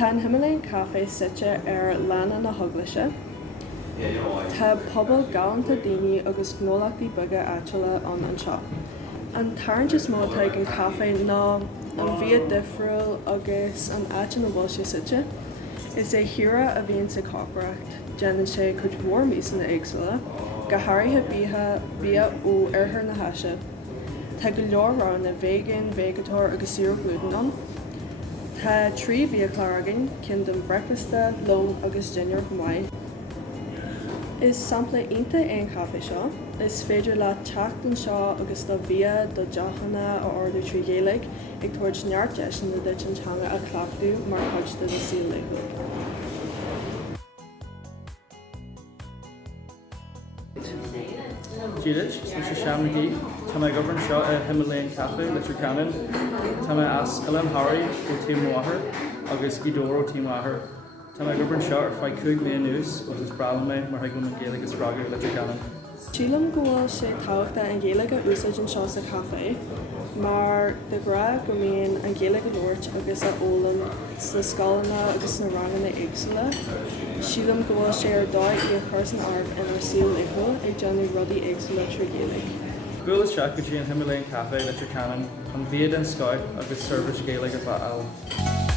Tá an Himalayan Café site lana na haglaise. Tá pobl galanta daoine agus gnólachtaí buga áiteala an anseo. An tarint is mó ag an café ná an bhíad difriúil agus an áit na bhil sé site. Is é hiúra a bhíonn sa cápaireacht, déanann sé chuid mhór míos na éagsúla, go háirithe bia ó arthar na haise. Tá go leor na vegan, vegetar agus zero gluten an. Tá trí bhíochla agan cin don breicfasta, lom agus ginger Buail. Is sampla ionta an café seo, is féidir le teacht an seo agus do bhia do deachanna ó orú trí Ghaeilge ag tuairt neart deis na duit an teanga a chlachú mar chuid de síl leithú. Ghaeilge, Leitir Ceanainn, tá mé gobarn seo a Himalayan Café, Letterkenny, tá mé as Hiliméach ó Team Wathair agus Ghaeilge ó Team Wathair. Tá mé gobarn seo ar fáid 5 mbliana nús agus bralam mé mar thuig an Ghaeilge is ragaí Letterkenny. Sílam go bhfuil sé tábhachta an Ghaeilge úsáid an seo sa café, mar de gra go mbíonn an Ghaeilge Lóirt agus a ólam sa scálanna agus na ranganna éagsúla. Sílam go bhfuil sé ar dóid í a chusan arb inar síl leithú ag deanú rudaí éagsúla trí Ghaeilge. Buail is teach go dtí an Himalayan Café Letterkenny an bhíad an scoth agus seirbhís Ghaeilge a Buail.